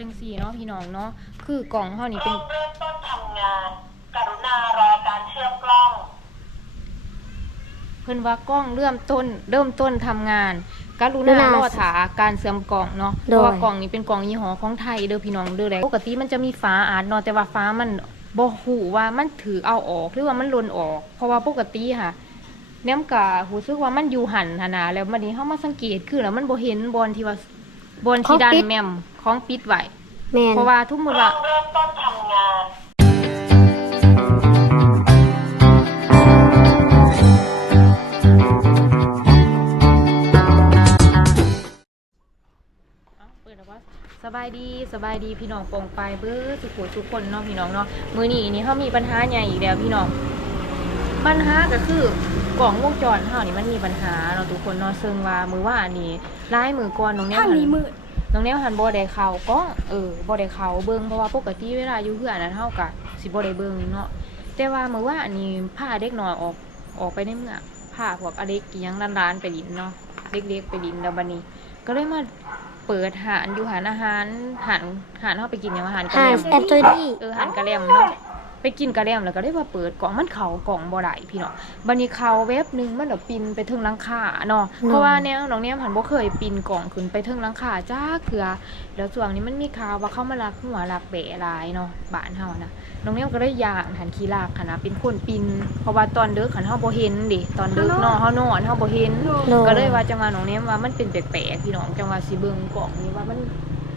จังสี่เนาะพี่น้องเนาะคือกล่องเฮานี่กเป็ล้น องเริ่มต้นทำงาน กรุณารอการเชื่อมกล้อง เพิ่นว่ากล้องเริ่มต้นเริ่มต้นทำงานกรุณารอถาการเสื่อมกล่องเนาะเพโดย ราะว่ากล่องนี้เป็นกล่องยี่ห้อของไทยเด้อพี่น้องเด้อเลยปกติมันจะมีฟ้าอาดเนาะแต่ว่าฟ้ามันบ่ฮู้ว่ามันถือเอาออกหรือว่ามันหล่นออก เพราะว่าปกติค่ะแนมกะรู้สึกว่ามันอยู่หันหนนาแล้วมันนี้เฮามาสังเกตคือแล้วมันบ่เห็นบอลที่ว่า บอลที่ดันแม่มของปิดไว้แมนเพราะว่าทุกมื้อกล้ว่าองเริ่มต้นทำงานเอาเปิดแล้วว่าสบายดีสบายดีพี่น้องปองไปเบ้อทุกคนทุกคนเนาะพี่น้องเนาะมื้อนี้นี่เฮามีปัญหาใหญ่อีกแล้วพี่น้อง ปัญหาก็คือกล่องวงจรเฮานี่มันมีปัญหาเนาะทุกคนเนาะซึ่งว่ามือว่านี่ลายมือก่อนน้องแนวทางหันี้มืดน้องแนวหันบ่ได้เข้ากล้องเออบ่ได้เข้าเบิ่งเพราะว่าปกติเวลาอยู่เฮือนนั้นเฮาก็สิบ่ได้เบิ่งเนาะแต่ว่ามื้อว่านี่พาเด็กน้อยออกออกไปในเมืองพาพวกอเด็กอิหยังร้านๆไปดินเนาะเด็กๆไปดินแล้วบัดนี้ ก็เลยมาเปิดหานอยู่หานอาหารหานหานเฮาไปกินหยังอาหารกะหาแลนมแอนโทนีเออหันกระแลมเนาะ ไปกินกระแลมแล้วก็ได้ว่าเปิดกล่องมันเขากล่องบ่ได้พี่เนาะบัดนี้เขาเว็บหนึงมันเดปินไปถึงหลังคาเนาะเพราะว่าแนวน้องเนี่ยหันบ่เคยปีนกล่องขึ้นไปถึงหลังคาจ้าเถื่อแล้วช่วงนี้มันมีข่าวว่าเขามาลักหัวลักแบะหลายเนาะบ้านเฮานะน้องเนี่ยก็เลยย่านหันขี้ลากหันนะเป็นคนปีนเพราะว่าตอนเด้อขันเฮาบ่เห็นดิตอนเด้อเนาะเฮานอนเฮาบ่เห็นโดก็เลยว่าจังหวะน้องเนี้ยว่ามันเป็นแปลกๆพี่น้องจังหวะสิเบิ่งกล่องนี้ว่ามัน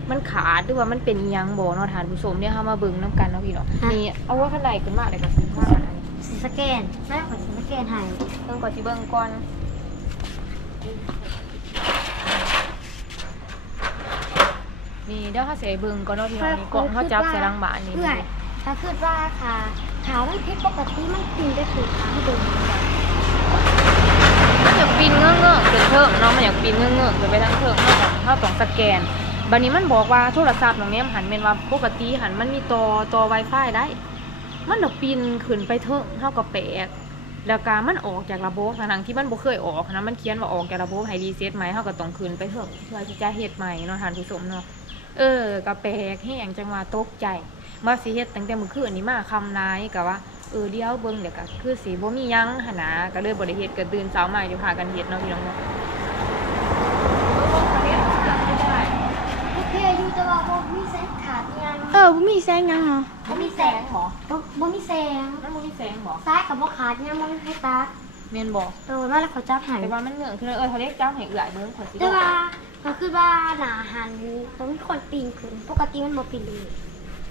มันขาดหรือว่ามันเป็นอิหยังบ่เนาะทานผู้ชมเนี่ยเฮามาเบิ่งนํกันเนาะพี่เนาะนี่เอาว่าข้างในขึ้นมาได้ก็สิพากันอันนี้สิสแกนแม่ขอสิสแกนให้เบิ่งก่อนสิเบิ่งก่อนนี่เดี๋ยวเฮาสิให้เบิ่งก่อนเนาะพี่น้องนี่กล่องเฮาจับใส่หลังบ้านนี่เพื่อถ้าคิดว่าค่ะขาวมันผิดปกติมันกินได้คือขาให้ดูมันอยากปีนเงื้อๆขึ้นเทิงเนาะมันอยากปีนเงื้อๆขึ้นไปทางเทิงเฮาต้องเฮาต้องสแกน บัดนี้มันบอกว่าโทรศัพท์น้องเนี้ยหันแม่นว่าปกติหันมันมีต่อต่อ Wi-Fi ได้ มันดอกปีนขึ้นไปเถอะเท่ากับแปลกแล้วการมันออกจากระบบทั้งที่มันบ่เคยออกนะมันเขียนว่าออกจากระบบให้รีเซ็ตใหม่เฮาก็ต้องขึ้นไปเถอะเพื่อที่จะเฮ็ดใหม่เนาะทานผู้ชมเนาะเออก็แปลกแฮงจังว่าตกใจมาสิเฮ็ดตั้งแต่มื้อคืนนี้มาคำนายก็ว่าเออเดี๋ยวเบิ่งเดี๋ยวก็คือสิบ่มีหยังหั่นนะก็เลยบ่ได้เฮ็ดก็ตื่นเช้ามาอยู่พากันเฮ็ดเนาะพี่น้องเนาะ โอเคอยู่แต่ว่าบ่มีแสงขาดยัง เออบ่มีแสงยังเหรอบ่มีแสงบ่บ่บ่มีแสงมันบ่มีแสงบ่ซ้ายกับบ่ขาดยังบ่มีให้ตาแม่นบ่เออมาแล้วเขาจับให้แต่ว่ามันเหงื่อคือเออเขาเรียกเจ้าให้เอื้อยเบิ่งขอยสิแต่ว่าก็คือว่าหน้าหันต้องมีคนปีนขึ้น ปกติมันบ่ปีนเลย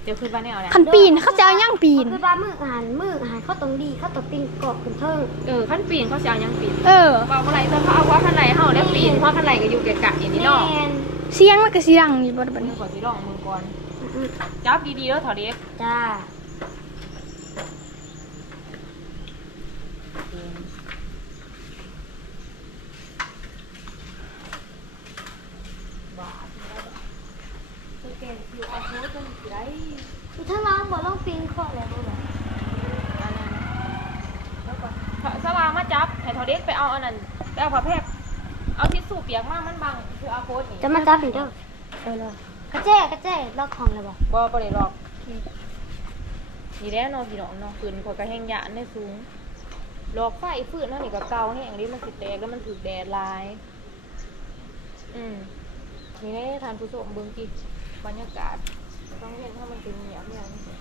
เดี๋ยวขึ้นว่าแนวนะคันปีนเขาจะเอาย่างปีนคือว่ามือหันมือหันเขาตรงดีเขาตรงปีนกรอบขึ้นเทิงเออขั้นปีนเขาสิเอาหยังปีนเออว่าเมื่อไหร่เธอเขาเอาว่าข้างในเฮาแล้วปีนเพราะข้างในก็อยู่ไกลๆอย่างนี้เนาะแม่นเสียงมันก็เสียงอยู่บ่บัดมึนี้งก่อนสิลองมึงก่อนอืม จับดีๆแล้วถอดเด็กจ้าสแกนคิวอาโค้ดเป็นสิได้ถ้าน้องบ่ลองปีนขอแล้วบ่ล่ะอันนั้นแล้วก่อนสว่างมาจับให้ถอดเด็กไปเอาอันนั้นไปเอาผ้าแพรเอาทิชชู่เปียกมามันบังคืออาโค้ดนี่จะมาจับอีกเด้อเออเลย กระเจกระเจล็อกของเลยบ่บ่บ่ได้หรอกนี่แหละเนาะพี่น้องเนาะปืนขอยก็แห้งยานได้สูงหลอกไฟฟืนเนาะนี่ก็เก่าแห้งดิมันสิแตกแล้วมันถูกแดดลาย อืมนี่ได้ทานผู้ชมเบิ่งกิบรรยากาศต้องเห็นถ้ามันเป็นเหนียวอย่างนี้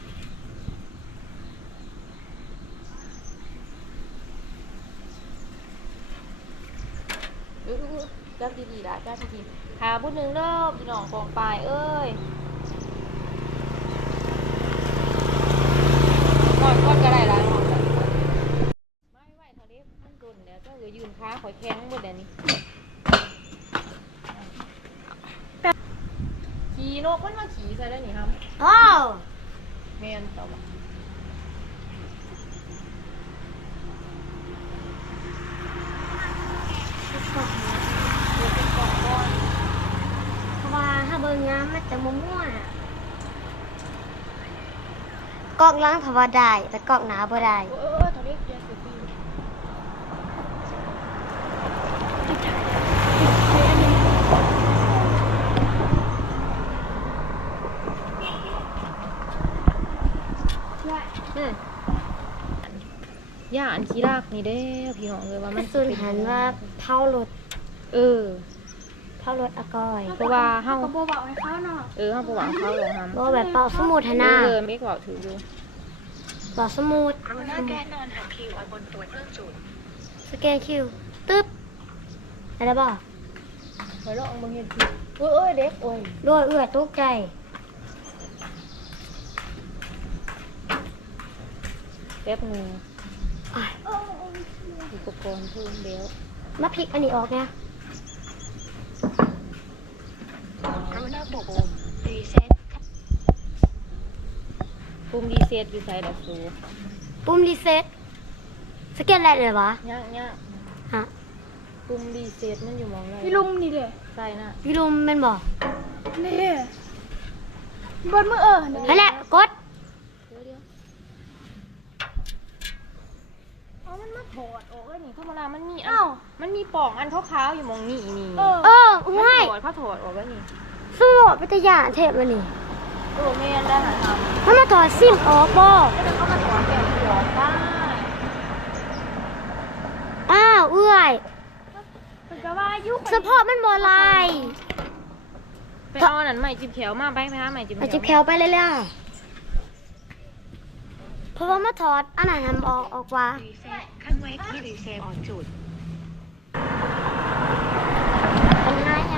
อื้อๆ จับดีๆละจับดีๆหาบุญหนึ่งเด้อพี่น้องกองปลายเอ้ยก่อนก่อนก็ได้ละน้องไม่ไหวเท่านี้มันโดนแล้วเจ้าเอ๋ยยืนค้าข่อยแข็งหมดเดี๋ยวนี้ขี่นกมันมาขี่ใส่ได้นี่ครับอ้าวแม่นต่อ อกล้างถาวได้จะเกอกหนาบ่ได้ย่าอันขี้รากนี่เด้พี่น้องเลยว่ามันสูญหันว่าเผารถเออเผารถอากอยเพราะว่าเฮาก็บ่บอกให้เขาเนาะเออเฮาบ่บอกเขาหรอกฮะบ่แบบเป่าสมุทรนาเออไม่บอกถืออยู่ เป่าสมุดกรุณาแกะนอนหักคิวไว้บนตัวเครื่องจุดสแกนคิวตึ๊บอะไรบ่ไปลองมึงเห็นพี่เอ้ยเอ้ยเด็กโอ้ยด้วยเอื้อตกใจแป๊บหนึงอ้ายอุปกรณ์เพิ่มแล้วมาพลิกอันนี้ออกเนี่ยกรุณาปุ่มรีเซ็ต ปุ่มรีเซ็ตอยู่ใส่ดอกสูปุ่มรีเซ็ตสแกนอะไรเลยวะยากยากฮะปุ่มรีเซ็ตมันอยู่หมองไหนพี่ลุงนี่เด้ใส่น่ะพี่ลุมแมันบอกนี่บนมือเออเนี่ยนั่นแหละกดเดี๋ยวเดี๋ยวเอามันมาถอดออกแล้วนี่ธรรมดามันมีอันอ้าวมันมีปล่องอันขาวๆอยู่หมองนี่นี่เออเออมันง่ายถอดเขาถอดออกแล้วนี่สมดพิทยาเทพมันนี่ เออแม่นได้หาทำถ้ามาถอดซิมออกบ่แล้วเดี๋ยวเขามาถอดแบบหัวได้อ้าวเอื้อยมันก็ว่าอายุเฉพาะมันบ่ลายไปเอาอันนั้นใหม่จิบแขวมาไปไปหาใหม่จิบแขเอาวจิบแคลไปเรื่อยๆเพราะว่ามาถอดอันนั้นทำออกออกว่ารีเซ็ตข้างไว้ที่รีเซ็ตออนจุด เป็นง่ายไง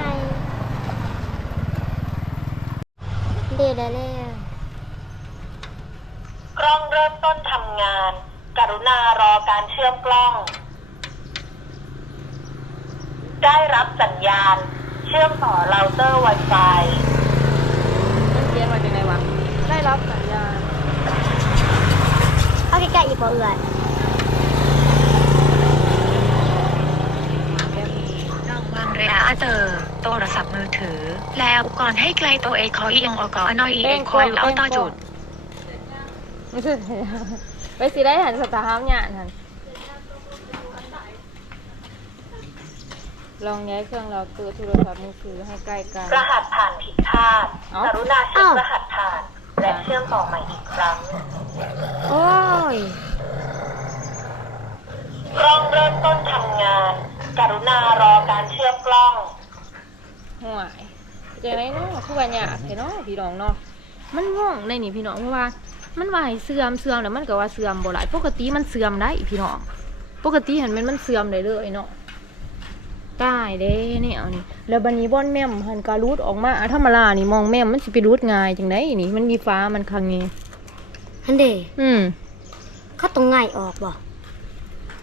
เดี๋ยวได้แล้วกล้องเริ่มต้นทำงาน กรุณารอการเชื่อมกล้อง ได้รับสัญญาณ เชื่อมต่อเราเตอร์ Wi-Fi มันเขียนว่าจังไงวะได้รับสัญญาณ เอาใกล้ๆอีกบ่เอื้อย แบบนี้ ลองวาง ระยะเจอโทรศัพท์มือถือ แล้วก่อนให้ไกลตัวเองคอยยังออกอนอยเองคอยเอาต่อจุดไม่ใช่ไปสิได้หันสตาร์ทเนี่ยหันลองย้ายเครื่องเราเตอโทรศัพท์มือถือให้ใกล้กัน รหัสผ่านผิดพลาดเอ้า กรุณาเช็ครหัสผ่าน และเชื่อมต่อใหม่อีกครั้ง โอ้ย กล้องเริ่มต้นทำงาน กรุณารอการเชื่อมกล้องห่วยจะไรเนาะคือว่าเนี่ยากแค่เนาะพี่น้องเนาะมันง่วงในนี่พี่น้องเพราะว่า มันว่าให้เสื่อมเสื่อมแล้วมันก็ว่าเสื่อมบ่หลายปกติมันเสื่อมได้พี่น้องปกติเห็นมันมันเสื่อมได้เลยเนาะตายเด้เนี่ยเอานี่แล้วบันนี้บอนแม่มหันการรูดออกมาอะธรรมดานี่มองแม่มมันสิไปรูดง่ายจังไดนี่ มันมีฟ้ามันคังนี้อันเดอืมเขาตรงง่ายออกบ่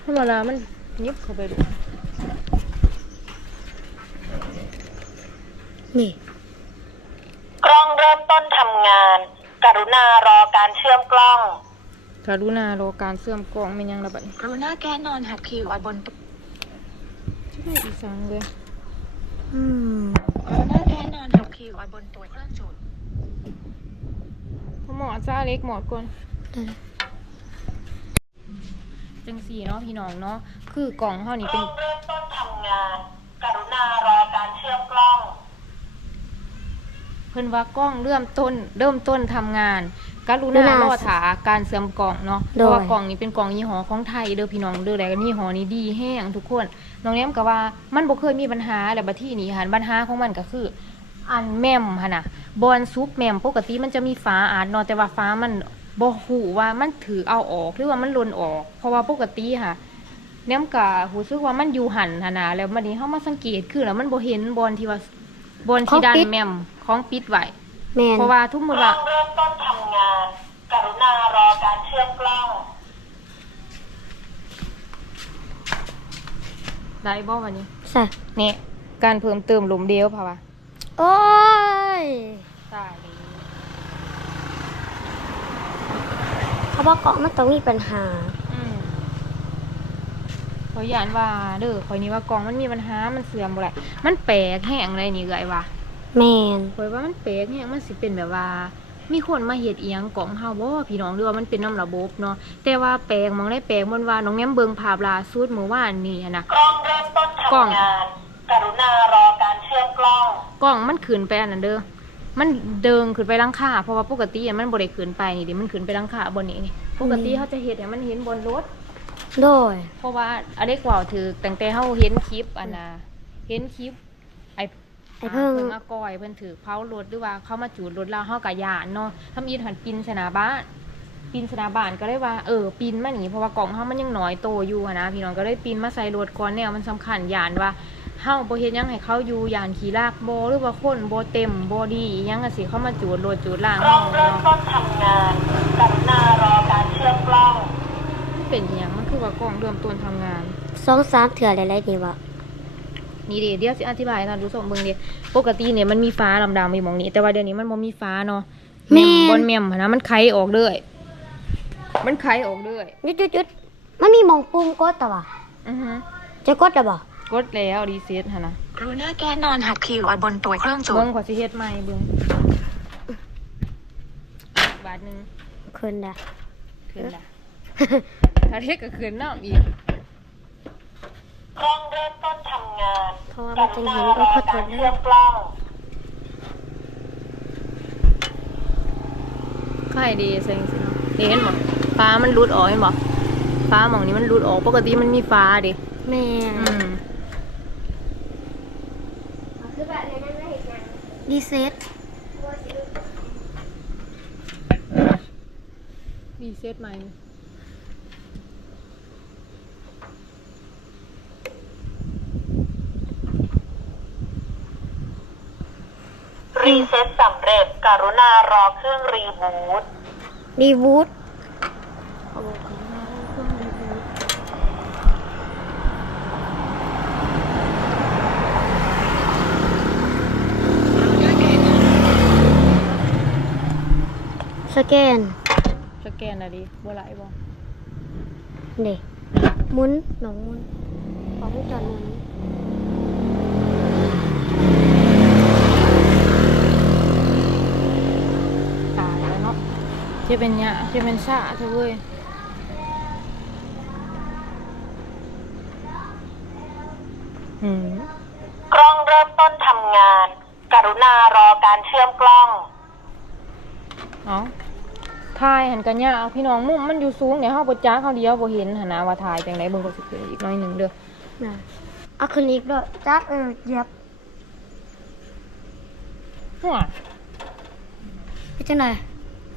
ธรรมดามันยิบเข้าไปดู นี่กล้องเริ่มต้นทำงาน กรุณารอการเชื่อมกล้อง กรุณารอการเสื่อมกล้องไม่นยังระบัดนี้กรุณาแกะนอนหักคิวไว้บนตัวชื่ออีสังเลยอืมกรุณาแกะนอนหักคิวไว้บนตัวเครื่องจุดหมอจ้าเล็กหมอดก่อน ได้เลยจังสี่เนาะพี่น้องเนาะคือกล่องเท่านี้กเป็ล้นองเริ่มต้นทำงาน กรุณารอการเชื่อมกล้อง เพิ่นว่ากล้องเริ่มต้น เริ่มต้นทำงานกรุณารอถาการเสื่อมกล่องเนาะเพราะว่ากล่องนี้เป็นกล่องยี่ห้อของไทยเด้อพี่น้องเด้อแล้วก็ยี่ห้อนี้ดีแห้งทุกคนน้องเลี้ยมก็ว่ามันบ่เคยมีปัญหาแล้วบัดที่นี้หันปัญหาของมันก็คือ อันแม่มหั่นน่ะบอลซุปแม่มปกติมันจะมีฟ้าอาดเนาะแต่ว่าฟ้ามันบ่ฮู้ว่ามันถือเอาออกหรือว่ามันหล่นออก เพราะว่าปกติค่ะเนียมก็รู้สึกว่ามันอยู่หันหั่นน่ะแล้วบัดนี้เฮามาสังเกตคือแล้วมันบ่เห็นบอลที่ว่าบอลที่ดันแม่ม ของปิดไว้แมนเพราะว่าทุกกมื้อล้อว่างเริ่มต้นทำงาน กรุณารอการเชื่อมกล้อง ได้บ่วันนี้ใส่นี่การเพิ่มเติมลมเดียวค่ะว่าโอ้ยตายเลยเขาบอกเกาะมันต้องมีปัญหา อืมขอยยานว่าเด้อขอยนี้ว่ากล่องมันมีปัญหามันเสื่อมบ่ได้มันแปลกแห้งเลยนี่เอ้ยว่า แมนข่อยว่ามันแปลกแห้งมันสิเป็นแบบว่า มีคนมาเฮ็ดอีหยังกล่องเฮาบ่พี่น้องหรือว่ามันเป็นน้ำระบบเนาะแต่ว่าแปลกมองได้แปลกมันว่าน้องแง้มเบิ่งภาพล่าสุดเมื่อวานนี้อะนะ กล้องเริ่มต้นกล้อง ทำงาน กรุณารอการเชื่อมกล้อง กล่องมันขึ้นไปอันนั้นเด้อ มันเดิงขึ้นไปหลังคาเพราะว่าปกติอะมันบ่ได้ขึ้นไปนี่ดิมันขึ้นไปหลังคาบนนี้นี่ปกติเขาจะเห็นให้มันเห็นบนรถ โดย เพราะว่าอเล็กว่าถือตั้งแต่เขาเห็นคลิปอันน่ะเห็นคลิป ไอ้ไอ้เพิ่ง เพิ่งอากอยเพิ่นถือเผารถหรือว่าเขามาจูดรถเราเฮากะยานเนาะทำอีหันปินสนาบ้านปินสนาบ้านก็เลยว่าเออปินมาหนีเพราะว่ากล่องเฮามันยังน้อยโตอยู่หั้นนะพี่น้องก็เลยปินมาใส่รถก่อนแนวมันสำคัญยานว่าเฮาบ่เฮ็ดหยังให้เขาอยู่ยานขี่ลากบ่หรือว่าคนบ่เต็มบ่ดีอิหยังก็สิเข้ามาจูดรถจูดล่างกล้เฮาองเริ่มเนาะต้นทำงานกรุณารอการเชื่อมกล้อง มันเป็นอิหยังมันคือว่ากล่องเริ่มต้นทำงาน สองสามเถื่ออะไรๆนี่วะ นี่เดี๋ยวเดี๋ยวสิอธิบายให้ท่านผู้ชมเบิ่งดิปกติเนี่ยมันมีฟ้าดำๆอยู่หมองนี้ แต่ว่าเดี๋ยวนี้มันบ่มีฟ้าเนาะแม่มบนแม่มหั้นนะมันไขออกเรื่อยมันไขออกเรื่อยจุดจุดจุดๆมันมีหมองปุ่มกดแต่ว่าอือฮึจะกดได้บ่กดแล้วรีเซ็ตหั่นนะกรุณาแก้นอนหักคิวไว้บนตัวเครื่องจุดเบิ่งขอสิเฮ็ดใหม่เบิ่งบาทหนึงคืนได้ ขึ้นละ ถ้าเฮ็ดก็ขึ้นน้ำอีก กล้องเริ่มต้นทำงานเพราะว่ากมันจะรุเห็ณานรก็อขอโทกาษรนะเชื่อมกล้องไข่ดีเซ็งสิเนาะนี่เห็นบ่ฟ้ามันหลุดออกเห็นบ่ฟ้าหม่องนี้มันหลุดออกปกติมันมีฟ้าดิแม่อืมรีเซ็ตรีเซ็ตใหม่ รีเซ็ตสำเร็จ กรุ ณารอเครื่องรีบูตรีบูทสแกน สแกนอะดิบ่ไหลบ่เด็หมุนหนองหมุนของผู้จอดหมุน ตายแล้วเนาะ จะเป็นหยาจะเป็นชาเธอเว้ยอืมกล้องเริ่มต้นทำงาน กรุณารอการเชื่อมกล้อง เอาถ่ายหันกันยากพี่น้องมุมมันอยู่สูงเนี่ยเฮาบ่จ้าเขาเดียวบ่เห็นหันนะว่าถ่ายจังไดเบิ่งก็สิขึ้นอีกหน้อยหนึงเด้อนะเอาคืนอีกด้วยจักเออเหยียบหัวไปจังไหน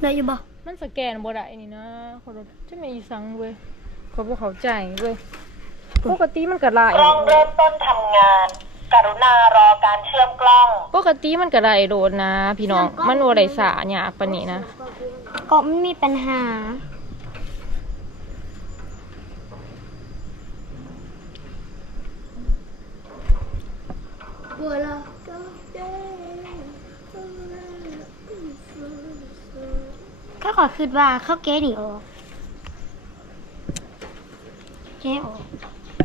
ได้อยู่บ่ มันสแกนบ่ได้นี่นะขอรถจะไม่อีสังเว้ยเขาบ่เข้าใจเว้ยปกติมันก็หลายกล้องเริ่มต้นทำงาน กรุณารอการเชื่อมกล้อง ปกติมันก็ได้โดนนะ พี่น้อง มันบ่ได้สาหยากปานนี้นะ ก็ไม่มีปัญหาก็ ขอคิดว่าเข้าเก๊หนีออกเก๊ออก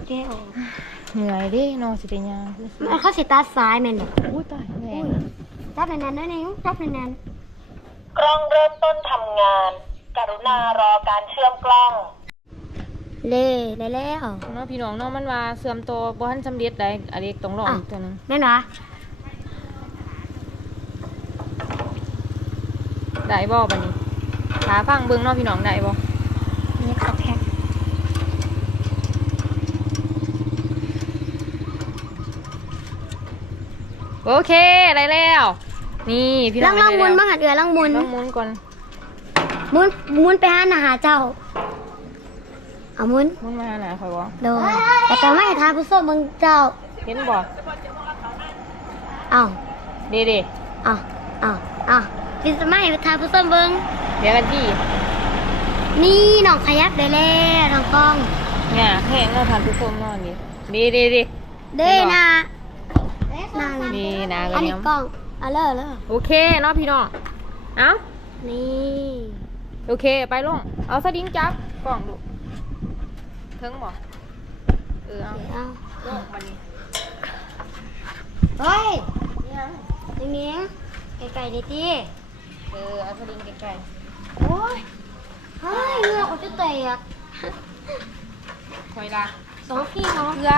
เก๊ออกเหนื่อยเด้เนาะสิเป็นหยังมันเข้าสิตาซ้ายแม่นบ่อุ้ยตายแรงจับแน่นๆนั่นเองจับแน่นกล้องเริ่มต้นทำงาน กรุณารอการเชื่อมกล้องๆเล่ได้แล้วเนาะพี่น้องเนาะมันว่าเสื่อมโตวบ่ทันสำเร็จได้อันนี้ต้องรออีกตัวหนึงแม่นวะได้บ่บัดนี้ ขาฟังเบิ่งเนาะพี่น้องได้บ่นี่ขับแท็กโอเคได้แล้ว นี่พี่น้ลัองงลังได้มุนแล้วบ้างหัดเอือลังมุนต้องหมุนก่อนมุนมุนไปหาหน้าหาเจ้า เอามุนหมุนมาหาหนาข่อยบ่โดนแต่ก็ไม่ทานผู้ส้มมึงเจ้า เห็นบ่เอาเด้เด้เอาเอาเอาพี่สมัยทานผู้ส้มเบิง เดี๋ยวกันที่นี่น้องขยับได้แล้วน้องกล้องหยาแห้งเนาะทานผู้ชมเนาะนี่เด้เด้เด้เด้นะนางนี่นากัอันนนี้ยัง กล้องเอาเลยเอาเลยโอเคเนาะพี่น้องเอ้านี่โอเคไปลงเอาสดิ้งจับกล่องดูเทิงบ่เออเอาเอาลงมันนี่เฮ้ยเนี่ยนิ่งนิ่งไก่ๆดิจีเออเอาสดิ้งใกล้ โอ้ยเฮ้ยเหงือกมันจะแตกๆคอยละสองพี่น้อง เพื่อ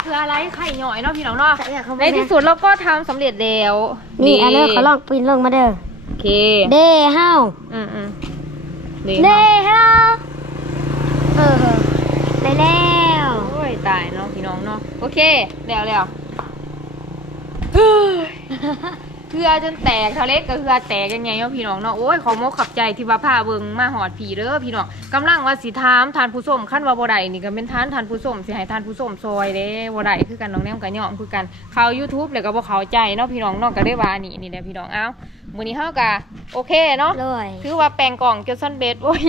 เพื่ออะไรไข่หน่อยเนาะพี่น้องเนาะใส่เข้าไปในที่สุดเราก็ทำสำเร็จแล้วนี่อันนี้เขาลองปีนลงมาเด้อโอเคเด้ห้าวอืมอืมเด้เด้ฮัลโหลเออได้แล้วโอ้ยตายเนาะพี่น้องเนาะโอเคแล้วแล้ว เฮ้ยเพื่อจนแตกทะเลก็เพื่อแตกยังไงเนาะพี่น้องเนาะโอ้ยขอมกขับใจที่ว่าพาเบิงมาหอดผีเด้อพี่น้องกำลังว่าสิถามทานผู้ส้มขั้นว่าบ่ได้นี่ก็เป็นทานทานผู้ส้มสิให้ทานผู้ส้มซอยเด้บ่ได้คือกันน้องแนมกับย่อมคือกันเข้า YouTube แล้วก็บ่เข้าใจเนาะพี่น้องเนาะก็ได้ว่านี่นี่แหละพี่น้องเอ้ามื้อนี้เฮาก็โอเคเนาะเลยถือว่าแปลงกล่องจนซันเบสโอ้ย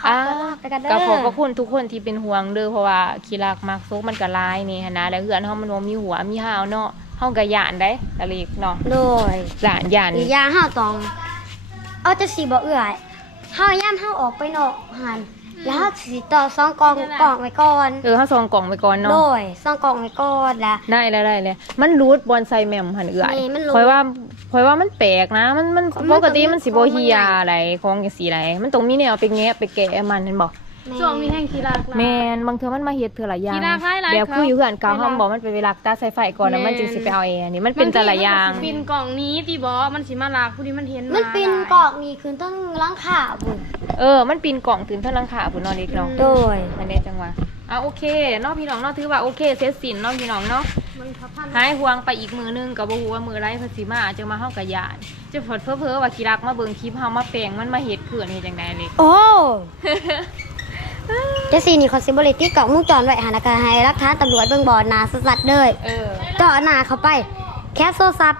ขอตัวไปกันเด้อก็ขอบพระคุณทุกคนที่เป็นห่วงเด้อเพราะว่าขี้รักมักโซกมันก็หลายนี่หันนะแล้วเฮือนเฮามันบ่มีหัวมีหาวเนาะ เฮาก็ย่านได้ตะเล็กเนาะเลยหลานย่านอีกอย่างเฮาต้องเอาจะสีบ่เอื่อยเฮาย่ามเฮาออกไปนอกหันแล้วเฮาสิต่อซองกองกล่องไว้ก่อนเออเฮาซองกล่องไปก่อนโดเนาะยซองกล่องไว้ก่อนแล้ว ได้แล้วได้เลยมันรูดบอนไซแมมหันเอื้อยนี่มันรูดเพราะว่าเพราะว่ามันแปลกนะ มันมันมันปกติมันสิต้บ่องมีเฮียอะไรของจังซี่ไรมันต้องมีแนวไปแงะไปแกะมันเห็นบ่ ช่วงนี้แห่งกีฬาแม่นบางเทื่อมันมาเฮ็ดเทื่อละอย่างกีฬาคล้ายหลายแบบคืออยู่เฮือนเก่าเวลาเฮาบอกมันไปเวลาตาใส่ไฟก่อนแล้วมันจึงสิไปเอาแอร์นี่มันเป็นแต่ละอย่างมันสิปินกล่องนี้ตีบอมันสิมาลากผู้ที่มันเห็นมันปีนกล่องนี่คือต้องล้างขาบุญเออ มันปีนกล่องตื่นเท่านังขาพุ่นเนอนเล็กเนาะโดย อันนี้จังหวะอะโอเคเนาะพี่น้องเนาะถือว่าโอเคเสร็จสิ้นเนาะพี่น้องเนาะหายห่วงไปอีกมือนึงก็บ่ฮู้ว่ามือไรเพิ่นสิมาจะมาเฮากะยานจะเพิ่นเพ้อๆว่าขี้รักมาเบิ่งคลิปเฮามาแปลงมันมาเฮ็ดเขื่อนเฮ็ดจังได๋เล็กโอ้ เจะสีนี่คอนซิเบอริตี้กล่องมุงจรไว้หานาคาให้รักฐานตำรวจเบื้องบอนหนาสัสๆเลยเออต่อหน้าเขาไป แคสโซซับ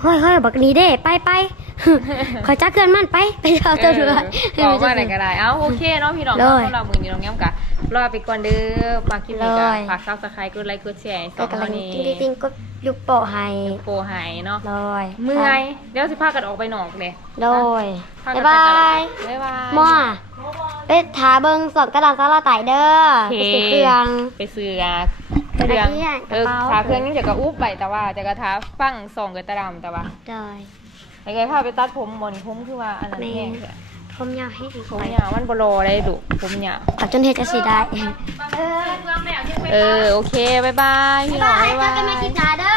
เฮ้ยเฮ้ยบักนี้เด้ไปไปขอจักเกินมันไปไปเจอตำรวจเออบอกมาไหนก็ได้ เอ้าโอเคเนาะพี่น้องเลเนาะยสำหรับมื้อนี้น้องแง้มกะรอไปก่อนเด้อฝากคลิปนี้ก็เลยฝาก Subscribe กดไลค์กดแชร์ให้สแต่องกำลัเท่างนี้จริงจริงๆก็ยุกโปะให้โปรให้เนาะเลยเมื่อยเดี๋ยวสิพากันออกไปนอกเลยเลยพากันบ๊ายไปบาตลาดยบ๊ายบายมั่ว ไปถาเบิงสอบกระดาษซาลาไต่เด้อโอเค ไปซื้อเครื่อง ไปซื้ออะกระเครื่ดาอษงเนี่ยกเอระอเป๋า ขาเครื่องนี่จะกระอุบไปแต่ว่าจะกระทาฟังส่งกับตะดำแต่ว่าเลยไอ้ไงพาไปตัดผมบนผมคือว่าอันนั้นแม่ แห้งแท้ผมอยากให้ดีผมยาวมันบรอได้ดุผมยาวขับจนเฮ็ดจะสีได้เออโอเคบายบายพี่น้องบายบ๊ายเจอบากันใหม่ยคลิปหน้าเด้อ